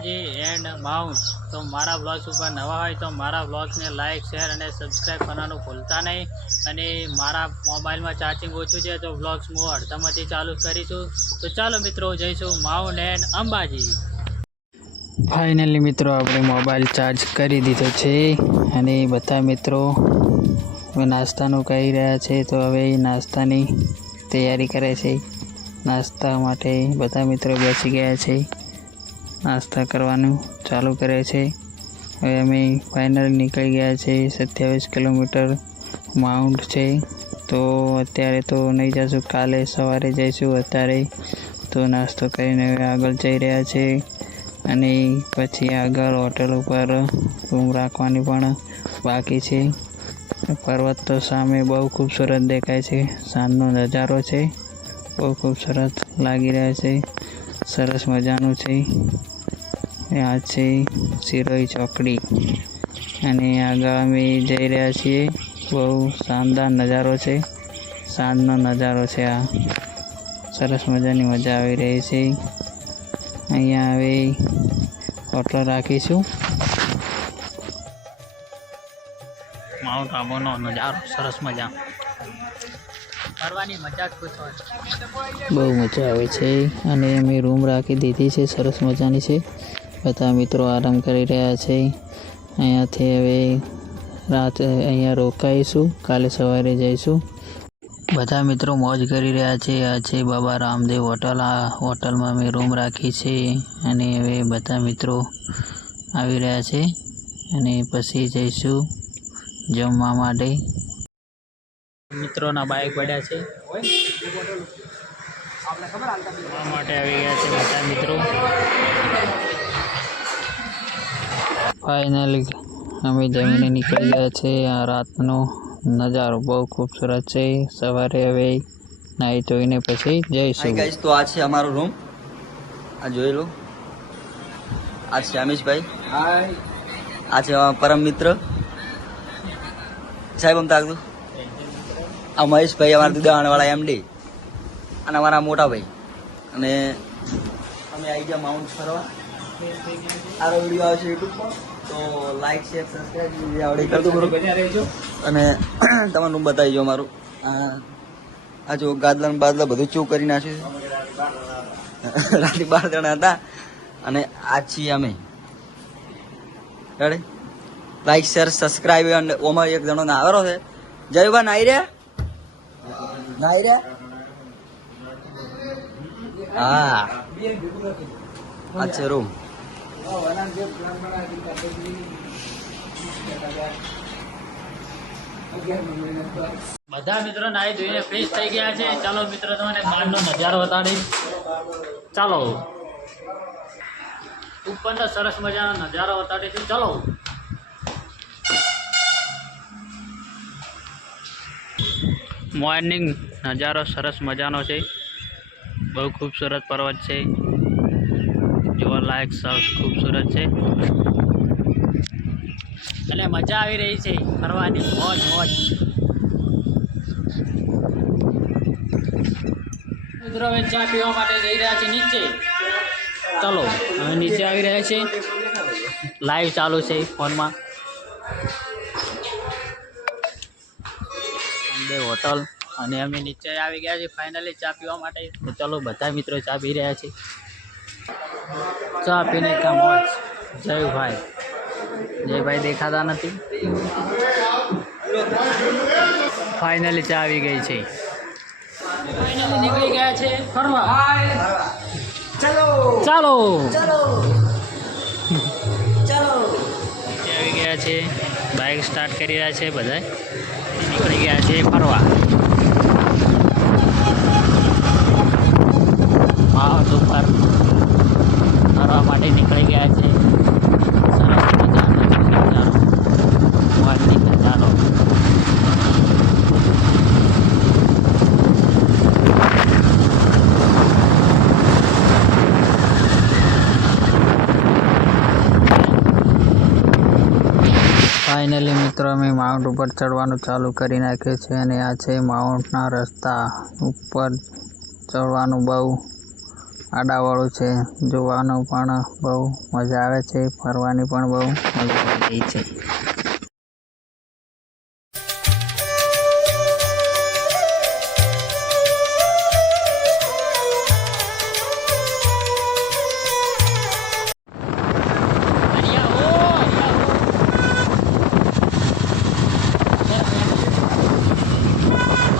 Ambaji and mount. તો મારા blogs ઉપર નવા હોય તો મારા બ્લોગ્સને લાઇક શેર અને સબસ્ક્રાઈબ કરવાનું ભૂલતા નહીં। અને મારા મોબાઈલમાં ચાર્જિંગ ઓછું છે તો બ્લોગ્સ હું અડધામાંથી ચાલુ કરીશું। તો ચાલો મિત્રો જઈશું માઉન્ટ એન્ડ અંબાજી। ફાઇનલી મિત્રો આપણે મોબાઈલ ચાર્જ કરી દીધો છે અને બધા મિત્રો નાસ્તાનું કહી રહ્યા છે। તો હવે નાસ્તાની તૈયારી કરે છે। નાસ્તા માટે બધા મિત્રો બેસી ગયા છે, નાસ્તા કરવાનું ચાલુ કરે છે। હવે અમે ફાઇનલી નીકળી ગયા છે। 27 કિલોમીટર માઉન્ટ છે, તો અત્યારે તો નહીં જઈશું, કાલે સવારે જઈશું। અત્યારે તો નાસ્તો કરીને આગળ જઈ રહ્યા છે અને પછી આગળ હોટલ ઉપર રૂમ રાખવાની પણ બાકી છે। પર્વત તો સામે બહુ ખૂબસૂરત દેખાય છે, સાંજનો નજારો છે, બહુ ખૂબસૂરત લાગી રહ્યા છે, સરસ મજાનું છે। આ છે સિરોઈ ચોકડી અને આગળ અમે જઈ રહ્યા છીએ। બહુ શાનદાર નજારો છે, સાંજનો નજારો છે, આ સરસ મજાની મજા આવી રહી છે। અહીંયા હવે હોટલ રાખીશું। માઉન્ટ આબુનો નજારો સરસ મજા, ફરવાની મજા જ પૂછો, બહુ મજા આવે છે। અને અમે રૂમ રાખી દીધી છે, સરસ મજાની છે। બધા મિત્રો આરામ કરી રહ્યા છે। અહીંયાથી હવે રાતે અહીંયા રોકાઈશું, કાલે સવારે જઈશું। બધા મિત્રો મોજ કરી રહ્યા છે। આ છે બાબા રામદેવ હોટલ, આ હોટલમાં અમે રૂમ રાખી છે અને હવે બધા મિત્રો આવી રહ્યા છે અને પછી જઈશું જમવા માટે। મિત્રોના બાઇક પડ્યા છે, જમવા માટે આવી ગયા છે બધા મિત્રો। ફાઇનલી અમે જમીને નીકળી ગયા છે। આ રાતનો નજારો બહુ ખૂબસૂરત છે। સવારે હવે નાહી ધોઈને પછી જઈશું। ગાઈસ, તો આ છે અમારો રૂમ, આ જોઈ લો। આ છે અમીશભાઈ, આ છે પરમ મિત્ર સાહેબ, આમ તાકતું। આ મહેશભાઈ અમારા દુધાવાળા એમડી, અને અમારા મોટા ભાઈ। અને અમે આવી ગયા માઉન્ટ ફરવા। આ વિડીયો આવશે યુટ્યુબ પર, તો લાઈક શેર સબસ્ક્રાઈબ આવડે કરતો બરોબર। અને તમારું રૂમ બતાવી જો અમારું। આ જો ગાદલા બાદલા બધું ચૂ કરી નાખ્યું છે। રાતે 12 જણા હતા અને આ છીએ અમે। Ready, like share subscribe. અને ઓમાં એક જણો ના આવેલો છે, જયભા નાઈ રહ્યા હા, આ છે રૂમ। બધા મિત્રો નાહી ધોઈને ફ્રેશ થઈ ગયા છે। ચાલો મિત્રો તમને બહારનો નજારો બતાડી, ચાલો ઉપરનો સરસ મજાનો નજારો બતાડીશું, ચાલો। મોર્નિંગ નજારો સરસ મજાનો છે, બહુ ખૂબસૂરત પર્વત છે, જોવા લાયક ખૂબસૂરત છે અને મજા આવી રહી છે ફરવાની, મોજ મોજ। મિત્રો હવે ચા પીવા માટે જઈ રહ્યા છે નીચે, ચાલો હવે નીચે આવી રહ્યા છે, લાઈવ ચાલુ છે ફોનમાં। હોટલ અને અમે નીચે આવી ગયા છે ફાઇનલી ચા પીવા માટે। તો ચાલો બધા મિત્રો ચા પી રહ્યા છે, ચા પીને કા મોજ। જયભાઈ દેખાતા નથી। ફાઇનલી ચા આવી ગઈ છે, ફાઇનલી નીકળી ગયા છે ફરવા, ચાલો ચાલો ચાલો। નીચે આવી ગયા છે, બાઇક સ્ટાર્ટ કરી રહ્યા છે, બધા નીકળી ગયા છે ફરવા। માઉન્ટ ઉપર ફરવા માટે નીકળી ગયા છે, સરસ મજાનો નજારો, મોજની નજારો। ફાઇનલી મિત્રો અમે માઉન્ટ ઉપર ચડવાનું ચાલુ કરી નાખ્યું છે અને આ છે માઉન્ટના રસ્તા। ઉપર ચડવાનું બહુ આડાવાળું છે, જોવાનું પણ બહુ મજા આવે છે, ફરવાની પણ બહુ મજા આવી રહી છે.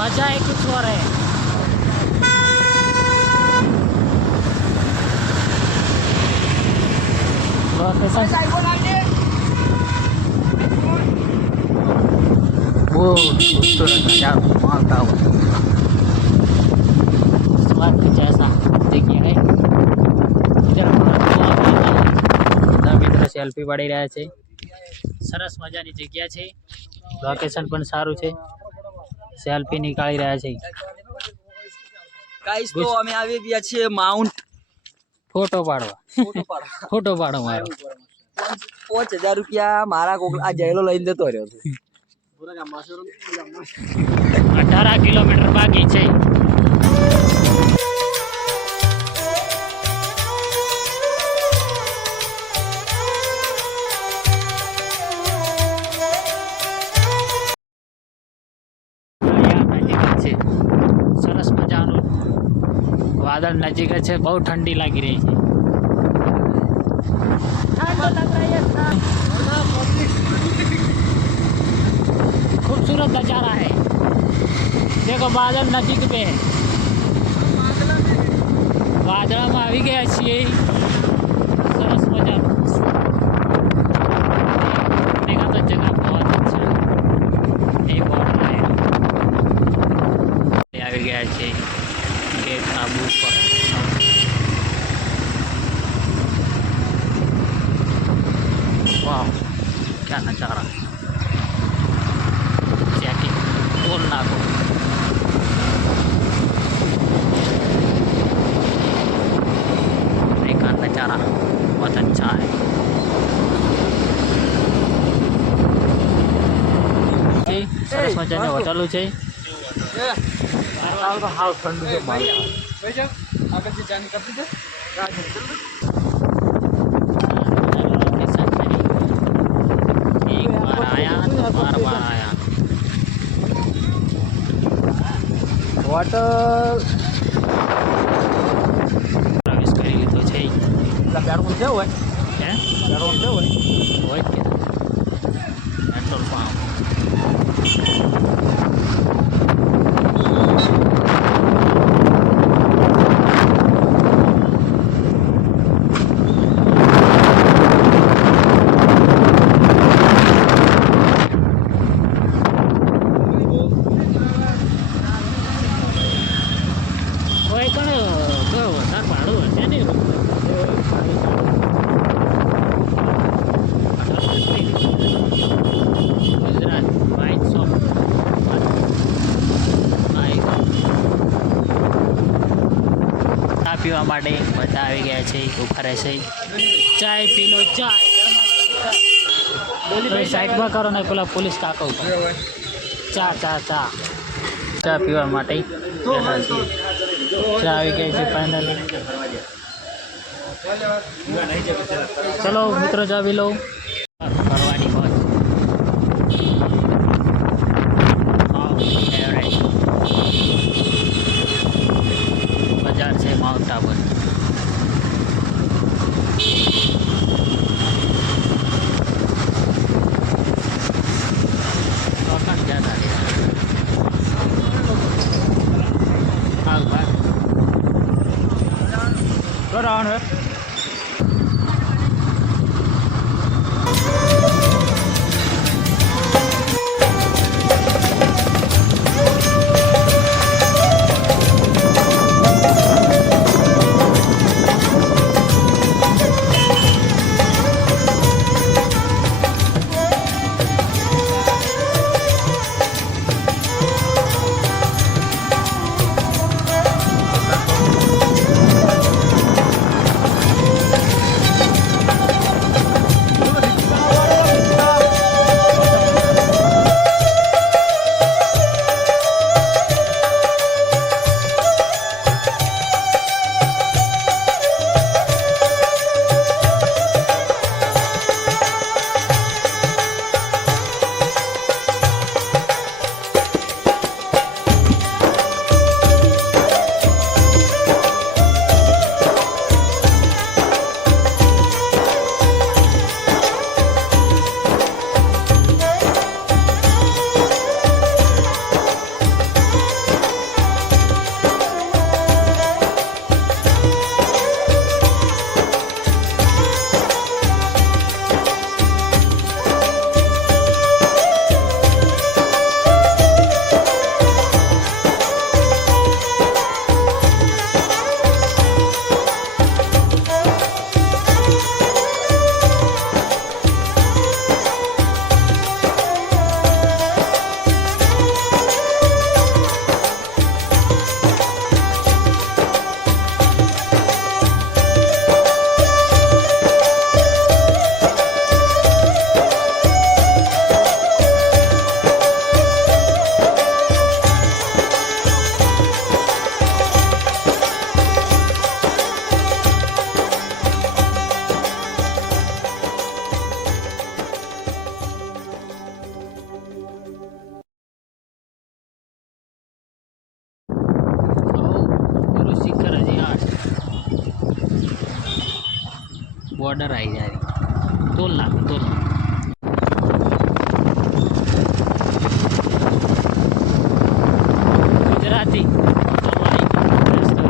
मजा है कुछ और है. वो खूबसूरत नजारा मालता हुआ स्वाद कुछ ऐसा देखिए है. બધા મિત્રો સેલ્ફી પાડી રહ્યા છે. સરસ મજાની જગ્યા છે, લોકેશન પણ સારું છે, સેલ્ફી નીકાળી રહ્યા છે. ગાઈસ તો અમે આવી ગયા છીએ માઉન્ટ ફોટો પાડવા. ફોટો પાડો મારો. 5000 રૂપિયા મારા આ જયલો લઈને જતો રહ્યો છે. 18 કિલોમીટર બાકી છે. સરસ મજાનું વાદળ નજીક છે, બહુ ઠંડી લાગી રહી છે. खूबसूरत नज़ारा है, देखो बादल नजीक पे है. વાદળામાં આવી ગયા છીએ. સરસ મજાનું देखा तो जगह बहुत अच्छा है. बहुत આવી ગયા છે ગેટ આબુ પર. वाह क्या नज़ारा. चेकिंग टोल नाको. का नज़ारा बहुत अच्छा है. સરસ મજાની હોટલો છે. હાવ ઠંડુ છે. एक बार आया तो बार बार आया. હોટલ પ્રવેશ કરી લીધો છે. પેટ્રોલ છે હોય હે પેટ્રોલ છે હોય હોય કે પેટ્રોલ પંપ. પીવા માટે બધા આવી ગયા છે, ઉભા રહેશે. ચાય પી લો, ચાય. સાઈડમાં કરો ને પેલા પોલીસ કાકા ઉપર. ચા ચા ચા ચા પીવા માટે બેઠા છે. ચા આવી ગઈ છે ફાઇનલી. ચલો મિત્રો ચા પી લો. ફરવાની મોજ. બજાર છે માઉન્ટ આબુ. રોકણ જ્યાદા ભાગ ભાગ રાવણ હે. बॉर्डर आई जा रही तोल गुजराती तो आई रस्तो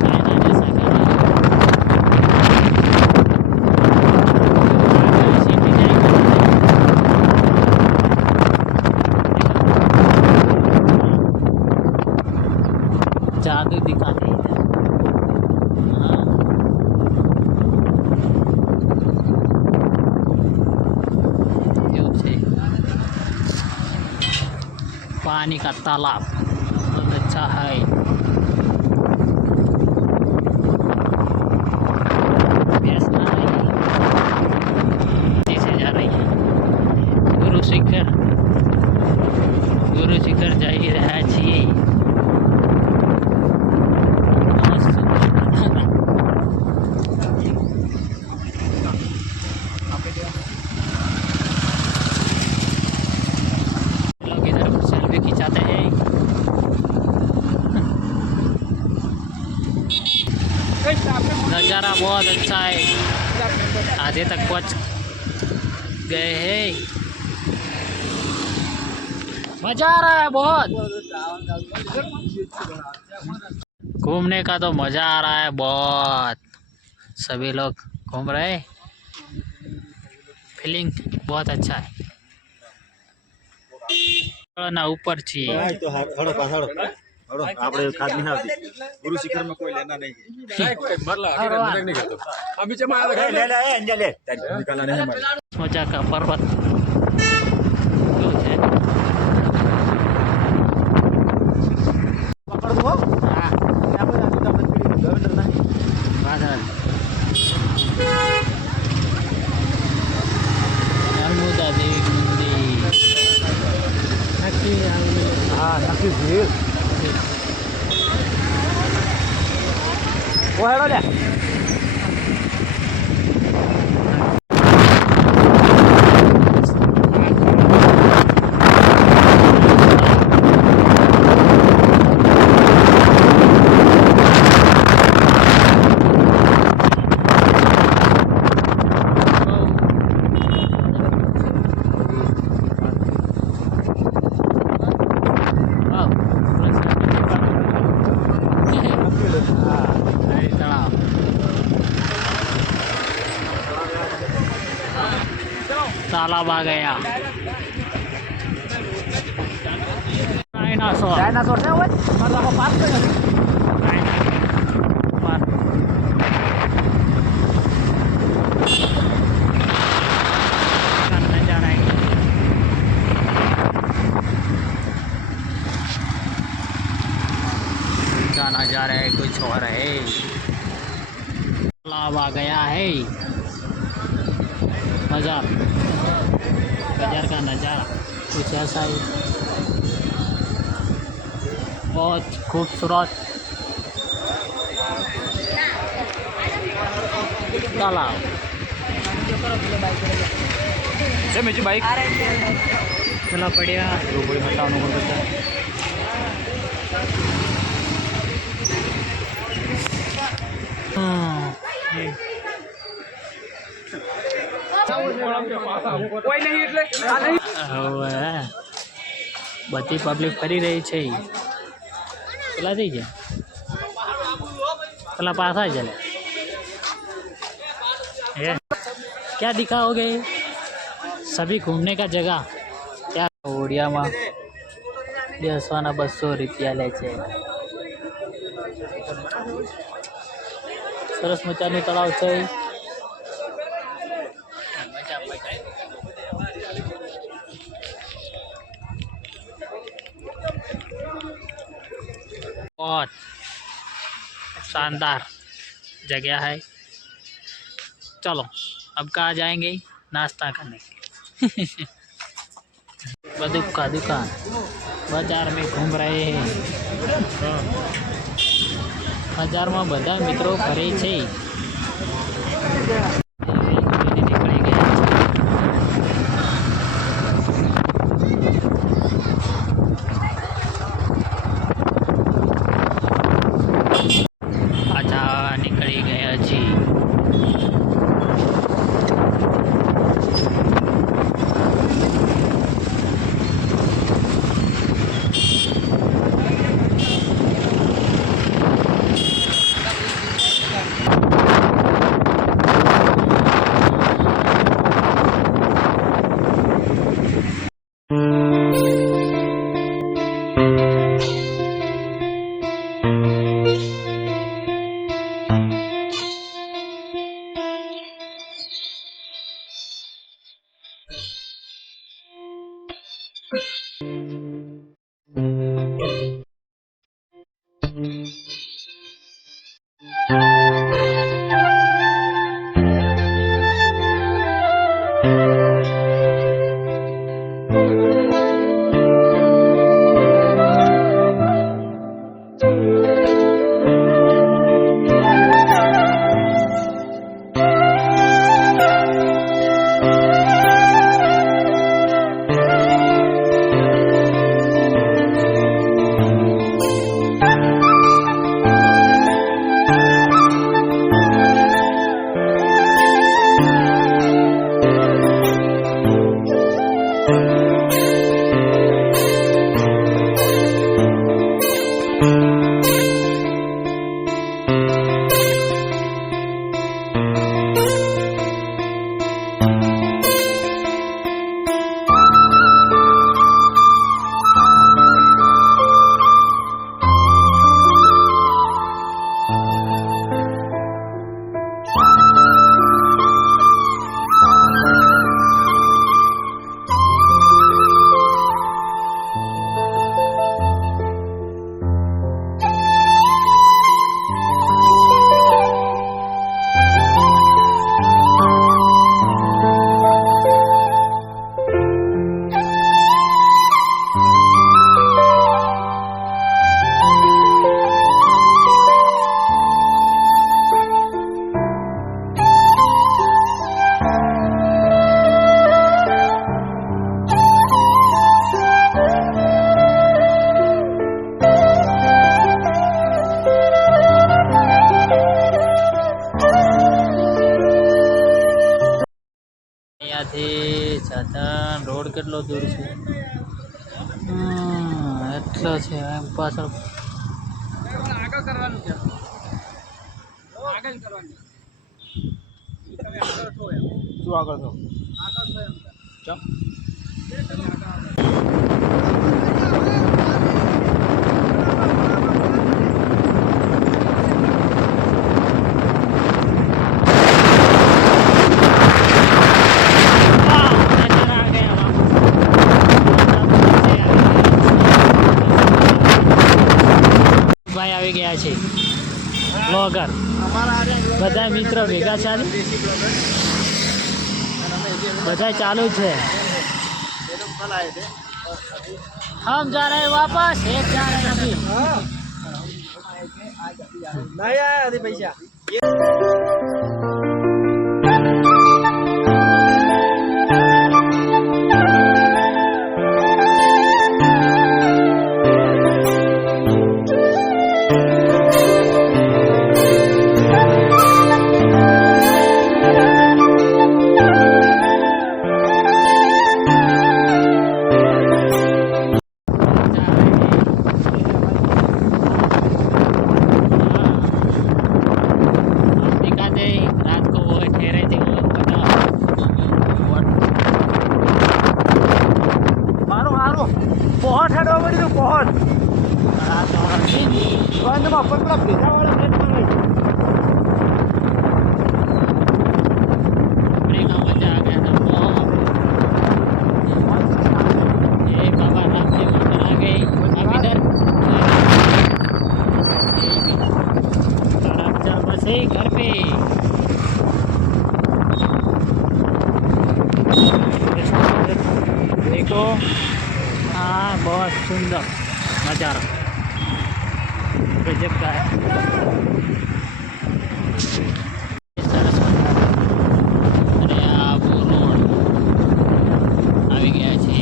चाइना जैसा कर रहा है सिटी जाएगा जादू दिखाते हैं हाँ એવું છે पानी का तालाब बहुत अच्छा है भैंस नहा रही है से जा रही है गुरु शिखर जा રહ્યા છીએ लोग इधर सेल्फी खिंचाते हैं नज़ारा बहुत अच्छा है आधे तक पहुंच गए हैं मजा आ रहा है बहुत घूमने का तो मजा आ रहा है बहुत सभी लोग घूम रहे हैं फीलिंग बहुत अच्छा है ना ऊपर छी तो हड़ो આપણે ખાદ નહીં આવતી ગુરુ શિખરમાં કોઈ લેના નહીં અભી જમા લે લે અંજા લે તારી નિકાલા નહીં મારી सोचा का पर्वत શું છે પકડ દો હા આપણે ગવર્નર ના વાદળ નર્મદા દેવી મંદિર હા નક્કી ભીડ ઓ હેડો લે तालाब आ गया डायनासोर ડાયનાસોર છે ઓય મારા લોકો પાસ કર્યો जाना जा रहा है कुछ और है तालाब आ गया है बाजार का नज़ारा कुछ ऐसा ही बहुत खूबसूरत तालाब બાઈક चला पड़िया હટાવવાનું કોણ કરતા કોઈ નહીં એટલે આ નહીં હવે બધી પબ્લિક ફરી રહી છે પેલા થઈ ગયા પેલા पासा चले ये क्या दिखाओगे सभी घूमने का जगह क्या ओडियाમાં બેસવાના 200 રૂપિયા લે છે સરસ મજાનું તળાવ છે बहुत शानदार जगह है चलो अब कहाँ जाएंगे नाश्ता करने बदूक का दुकान बाजार में घूम रहे हैं बाजार में बधा मित्रों फरे छे अच्छा અહીંયાથી સાધન રોડ કેટલો દૂર છે? એટલો છે એમ પાછળ. આગળ કરવાનું છે, આગળ કરવાનું. તમે આગળ છો એમ. શું આગળ છો? આગળ છો એમ. ચમ ભાઈ આવી ગયા છે બ્લોગર, બધા મિત્રો ભેગા ચાલે, બધા ચાલુ જ છે. हम जा रहे हैं वापस, एक जा रहे हैं अभी. નહીં આયા હતી પૈસા. પહોંચ હેડવા મળી તું પહોંચ. બંધમાં પગલા ભેજાવાળા બંધમાં નહીં. घर पे देखो, हाँ बहुत सुंदर नज़ारा गजब का है. અને આબુ રોડ આવી ગયા છે.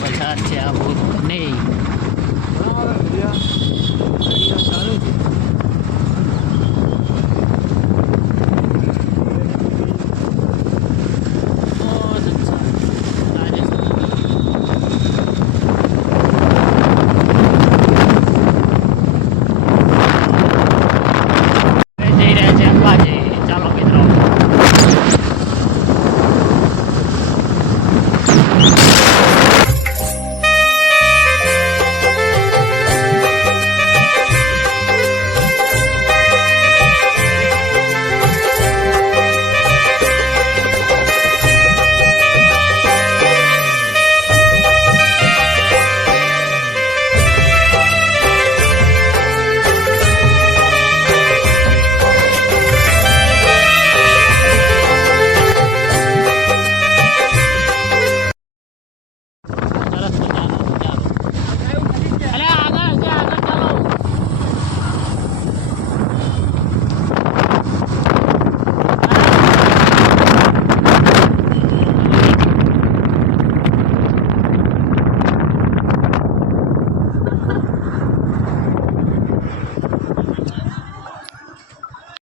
પછાડ છે આબુ નહીં. ચાલુ છે. बहुत अच्छा.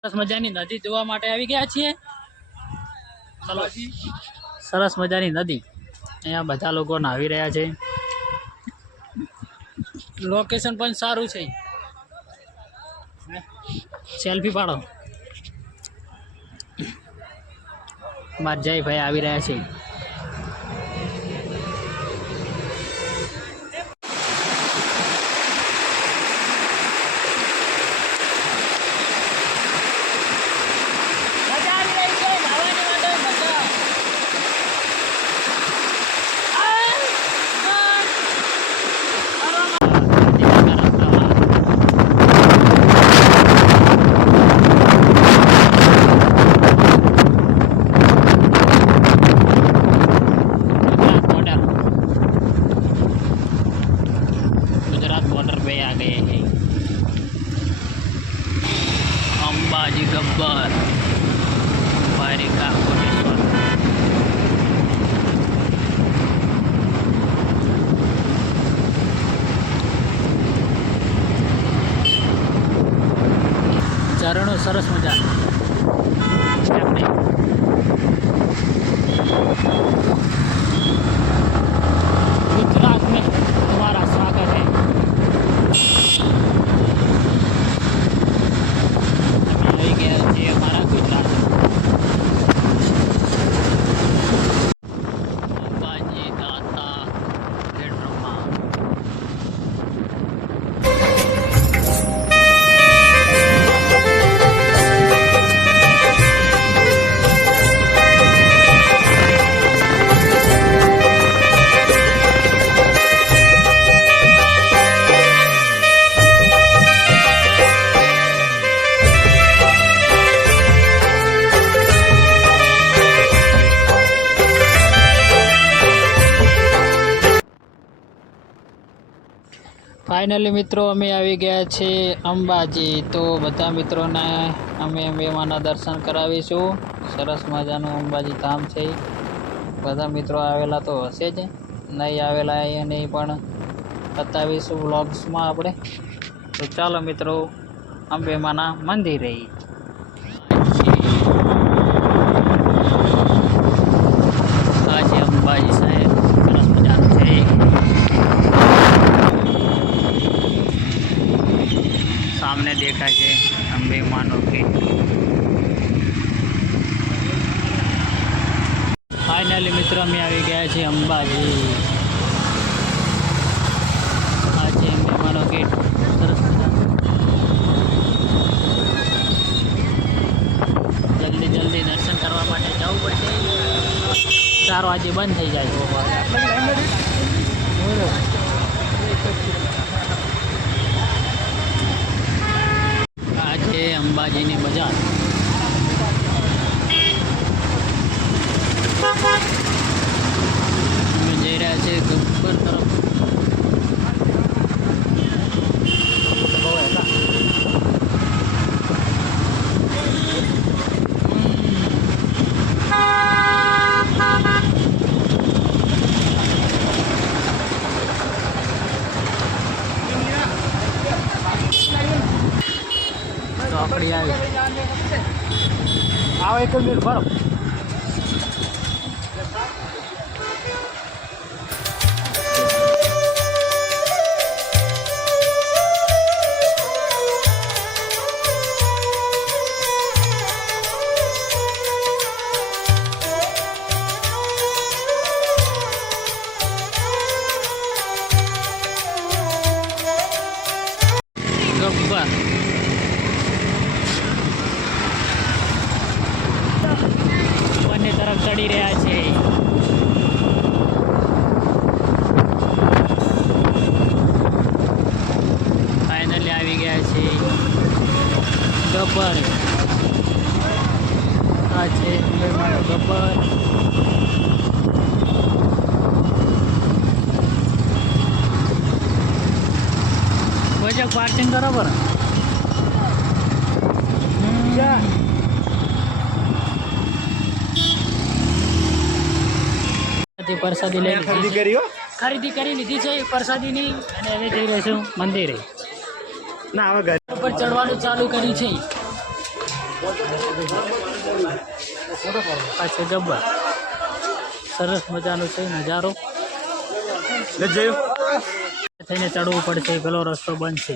સરસ મજાની નદી જોવા માટે આવી ગયા છીએ. ચલો, સરસ મજાની નદી. અહીંયા બધા લોકો નાહી રહ્યા છે. લોકેશન પણ સારું છે. સેલ્ફી પાડો. મારા જયભાઈ આવી રહ્યા છે. गुजरात बॉर्डर पे आ गए हैं. अंबाजी गब्बर द्वारिका कोटेश्वर. झरनों सरस मजा. गुजरात में तुम्हारा स्वागत है. अभी लई गया છે અમારા ગુજરાત. અંબાજી દાતા ખેડ બ્રહ્મા. ફાઇનલી મિત્રો અમે આવી ગયા છે અંબાજી. તો બધા મિત્રોને અમે અંબેમાના દર્શન કરાવીશું. સરસ મજાનું અંબાજી ધામ છે. બધા મિત્રો આવેલા તો હશે જ, નહીં આવેલા એને પણ બતાવીશું વ્લોગ્સમાં આપણે. તો ચાલો મિત્રો અંબેમાના મંદિરે. આ છે અંબાજી સાહેબ. સરસ મજાનું છે. सामने देखा है अंबे मानो के. फाइनली मित्र में આવી ગયા છે અંબાજી. આ છે અંબે માનો કે. સરસ જલ્દી જલ્દી દર્શન કરવા માટે જવું પડશે. 4 વાગે બંધ થઈ જાય. આજે અંબાજીની બજાર. અમે જઈ રહ્યા છીએ ગબ્બર તરફ. ચોકડી આવી. આવો એક મિનિટ ભરો. ગબ્બર બંને તરફ ચડી રહ્યા છે. ફાઇનલી આવી ગયા છે ગબ્બર. આ છે ગબ્બર. વજક પાર્કિંગ બરાબર. પ્રસાદી લઈ ખરીદી કરી લીધી છે પ્રસાદીની. અને હવે જઈ રહીશું મંદિરે. ના હવે ઘર ઉપર ચડવાનું ચાલુ કર્યું છે. આ છે ગબ્બર. સરસ મજાનો છે નજારો. થઈને ચડવું પડશે, પેલો રસ્તો બંધ છે.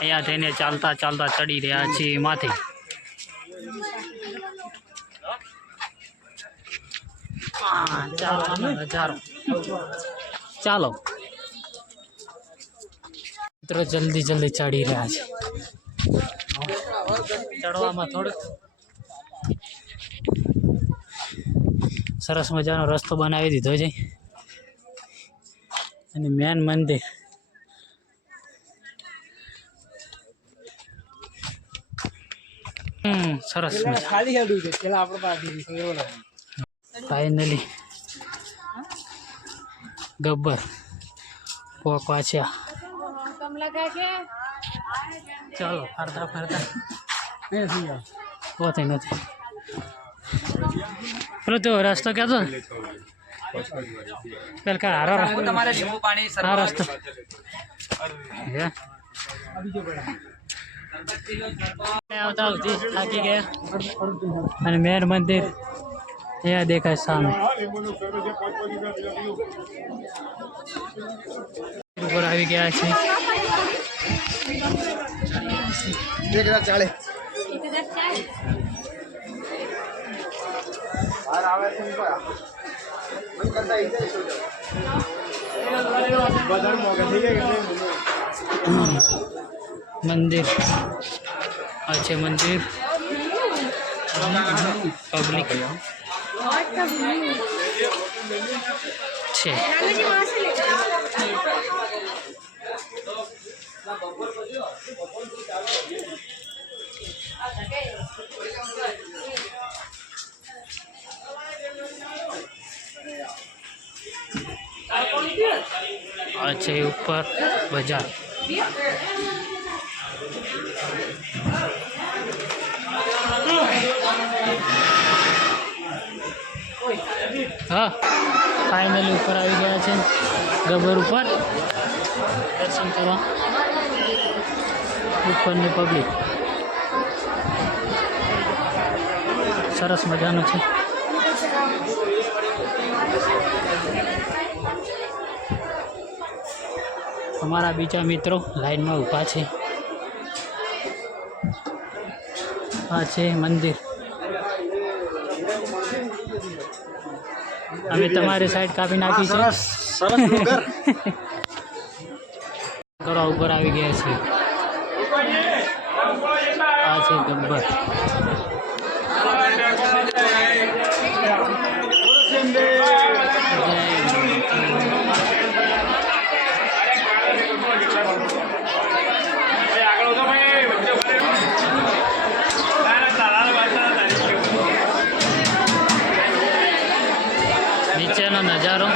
અહીંયા થઈને ચાલતા ચાલતા ચડી રહ્યા છીએ માથે. ચાલો નજારો. ચાલો મિત્રો, જલ્દી જલ્દી ચડી રહ્યા છે. ચડવામાં થોડુંક સરસ મજાનો રસ્તો બનાવી દીધો છે. અને મેન મંદિર સરસ ખાલી હેડું છે પેલા આપણે ફાઇનલી ગબ્બર પોકવા છે. ચાલો ફરતા ફરતા પોતે નથી પેલો તો રસ્તો કહેતો પેલ કા હારો તમારે લીંબુ પાણી આ રસ્તો હે આવતા આવતી થાકી ગયા. અને મેન મંદિર અહીંયા દેખાય સામે. ઉપર આવી ગયા છે. 1040 બહાર આવે છે મન કરતા બજાર મોગા થઈ ગયા. મંદિર આ છે મંદિર. પબ્લિક છે. આ છે ઉપર બજાર. હા ફાઇનલી ઉપર આવી ગયા છે ગબ્બર ઉપર દર્શન કરવા. ઉપરની પબ્લિક સરસ મજાનું છે. અમારા બીજા મિત્રો લાઈનમાં ઊભા છે. આ છે મંદિર. અમે તમારી સાઈડ કાપી નાખી છે. કરવા ઉપર આવી ગયા છે. આ છે ગબ્બર. નીચેનો નજારો.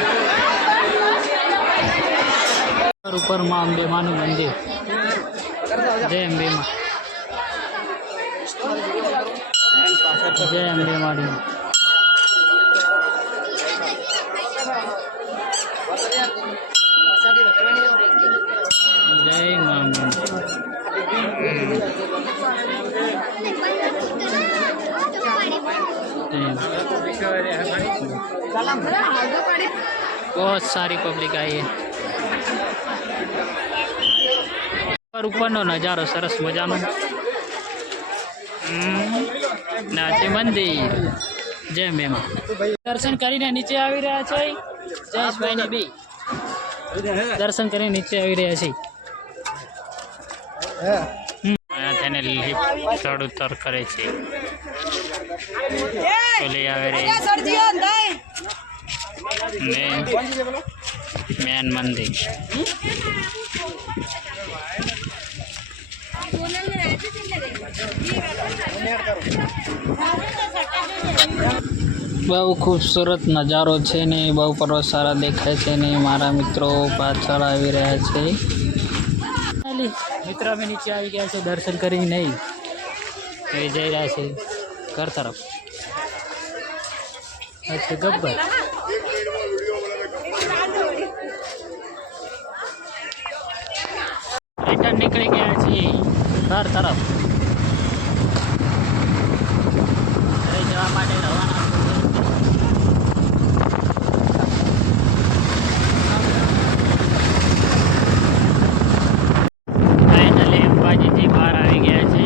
ઉપર માં અંબે માનું મંદિર. જય અંબે માં. જય અંબે માનું. જય માં. बहुत सारी पब्लिक आई है. ઉપરનો નજારો સરસ મજાનો. નાચે મંદિર. જય મેમાં દર્શન કરીને નીચે આવી રહ્યા છે. જયેશભાઈ ને બી દર્શન કરીને નીચે આવી રહ્યા છે. તેને લિફ્ટ ચડ ઉતર કરે છે. લઈ આવે રે મેન મંદિર. બહુ ખૂબસૂરત નજારો છે ને બહુ પર્વત સારા દેખાય છે ને મારા મિત્રો પાછળ આવી રહ્યા છે. મિત્રો અમે નીચે આવી ગયા છે દર્શન કરી નહીં જઈ રહ્યા છે ઘર તરફ. અચ્છા ગબ્બર. રિટર્ન નીકળી ગયા છીએ ઘર તરફ. જવા માટે રવાના ફાઇનલી અંબાજીથી બહાર આવી ગયા છે.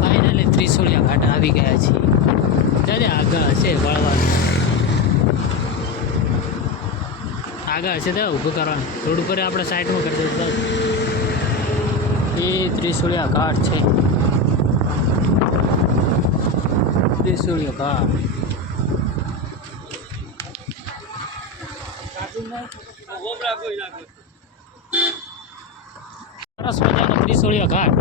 ફાઇનલી ત્રિશુળિયા ઘાટ આવી ગયા છીએ. દાદા આગળ હશે વળવાનું, આગળ હશે તો ઊભું કરવાનું, રોડ ઉપર આપણે સાઈડમાં કરી દઈશું બસ. એ ત્રિશુળિયા ઘાટ છે, ત્રિશુળિયા ઘાટ. સરસ મજાનો ત્રિશુળિયા ઘાટ.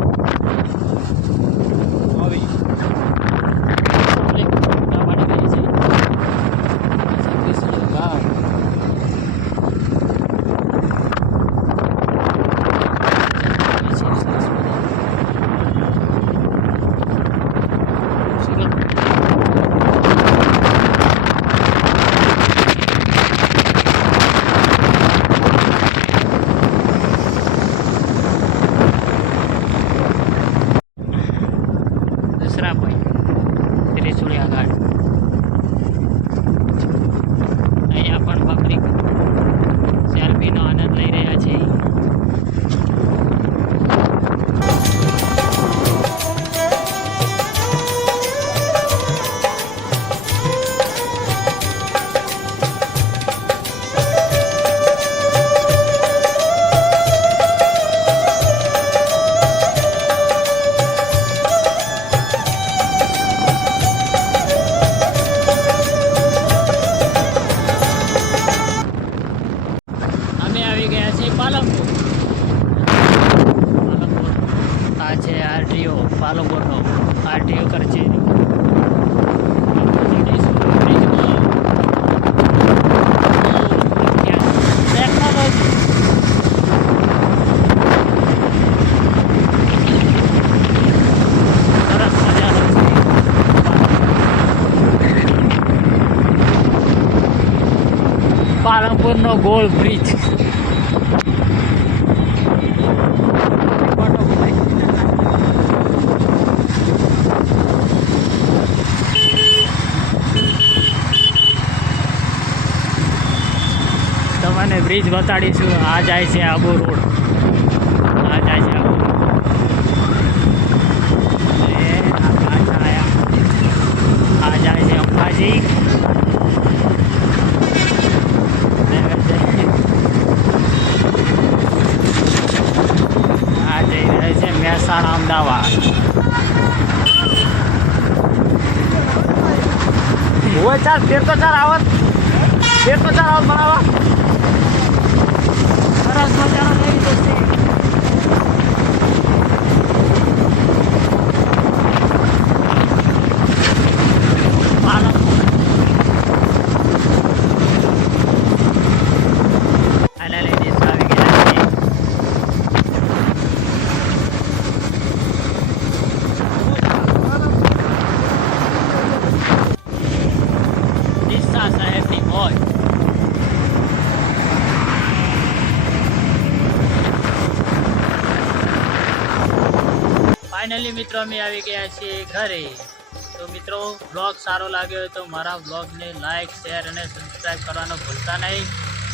દસરા ભાઈ ત્રિશુળિયા ઘાટ. અહીંયા પણ પબ્લિક સેલ્ફીનો આનંદ લઈ રહ્યા છે. અમે આવી ગયા છીએ પાલનપુર. પાલનપુર આ છે આરટીઓ, પાલનપુરનો આરટીઓ કચેરી. ટેકનોલોજી સરસ મજાનો છે. પાલનપુરનો ગોળ બ્રિજ. તમને બ્રિજ બતાડીશું. આ જાય છે આબુ રોડ, આ જાય છે આબુ રોડ. આ જાય છે અંબાજી. આ જઈ રહે છે મહેસાણા અમદાવાદ. હોય ચાર તેર તો ચાર આવત, તેર તો ચાર આવત બનાવવા. સરસ મજાનો લઈ જશે. સાહેબની મોજ. ફાઇનલી મિત્રો અમે આવી ગયા છીએ ઘરે. તો મિત્રો બ્લોગ સારો લાગ્યો હોય તો મારા બ્લોગને લાઇક, શેર અને સબસ્ક્રાઈબ કરવાનું ભૂલતા નહીં.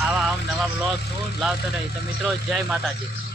આવા નવા બ્લોગ હું લાવતો રહીશ. તો મિત્રો જય માતાજી.